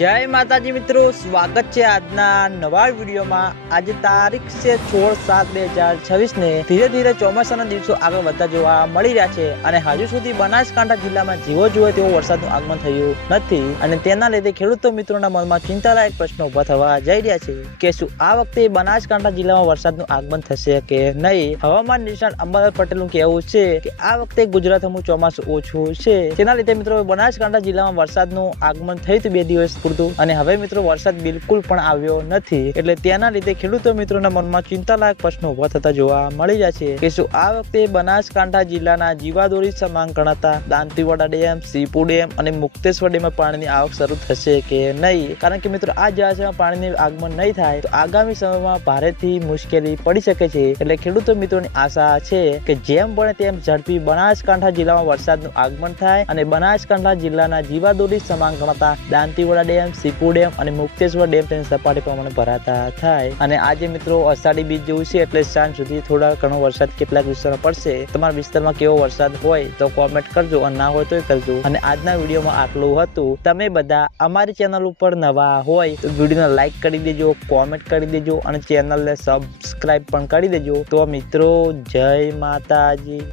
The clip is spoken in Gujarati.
જય માતાજી મિત્રો, સ્વાગત છે આજના નવા વિડીયોમાં। આજે તારીખ છે 16/7/2026 ને ધીરે ધીરે ચોમાસાના દિવસો આગળ વધતા જોવા મળી રહ્યા છે અને હજુ સુધી બનાસકાંઠા જિલ્લામાં જેવો જોઈએ તેવો વરસાદનું આગમન થયું નથી અને તેના લીધે ખેડૂતો મિત્રોના મનમાં ચિંતાદાયક પ્રશ્નો ઉભા થવા જઈ રહ્યા છે કે શું આ વખતે બનાસકાંઠા જિલ્લામાં વરસાદનું આગમન થશે કે નહીં। હવામાન નિષ્ણાત અંબાલાલ પટેલનું કહેવું છે કે આ વખતે ગુજરાતમાં ચોમાસું ઓછું છે, તેના લીધે મિત્રો બનાસકાંઠા જિલ્લામાં વરસાદનું આગમન થયું 2 દિવસ અને હવે મિત્રો વરસાદ બિલકુલ પણ આવ્યો નથી, એટલે તેના લીધે ખેડૂતો મિત્રોના મનમાં ચિંતાલાયક પ્રશ્નો ઉભા થતા જોવા મળી રહ્યા છે કે શું આ વખતે બનાસકાંઠા જિલ્લાના જીવાદોરી સમાન ગણાતા દાંતીવાડા ડેમ, સીપુ ડેમ અને મુક્તેશ્વર ડેમમાં પાણીની આવક શરૂ થશે કે નહીં। કારણ કે મિત્રો આ જળાશયમાં પાણીનું આગમન નહીં થાય તો આગામી સમયમાં ભારેથી મુશ્કેલી પડી શકે છે, એટલે ખેડૂતો મિત્રોની આશા છે કે જેમ બને તેમ ઝડપી બનાસકાંઠા જિલ્લામાં વરસાદનું આગમન થાય અને બનાસકાંઠા જિલ્લાના જીવાદોરી સમાન ગણાતા દાંતીવાડા ડેમ, સીપુ ડેમ અને મુક્તેશ્વર ડેમ તેની સપાટી પ્રમાણે ભરાતા થાય। અને આજે મિત્રો અષાઢી બીજ જેવું છે, એટલે સાંજ સુધી થોડા ઘણો વરસાદ કેટલાક વિસ્તારમાં પડશે। તમારા વિસ્તારમાં કેવો વરસાદ હોય તો કોમેન્ટ કરજો અને ના હોય તો કરજો। અને આજના વિડીયોમાં આટલું હતું। તમે બધા અમારી ચેનલ ઉપર નવા હોય તો વિડીયોને લાઈક કરી દેજો, કોમેન્ટ કરી દેજો અને ચેનલને સબસ્ક્રાઇબ પણ કરી દેજો। તો મિત્રો જય માતાજી।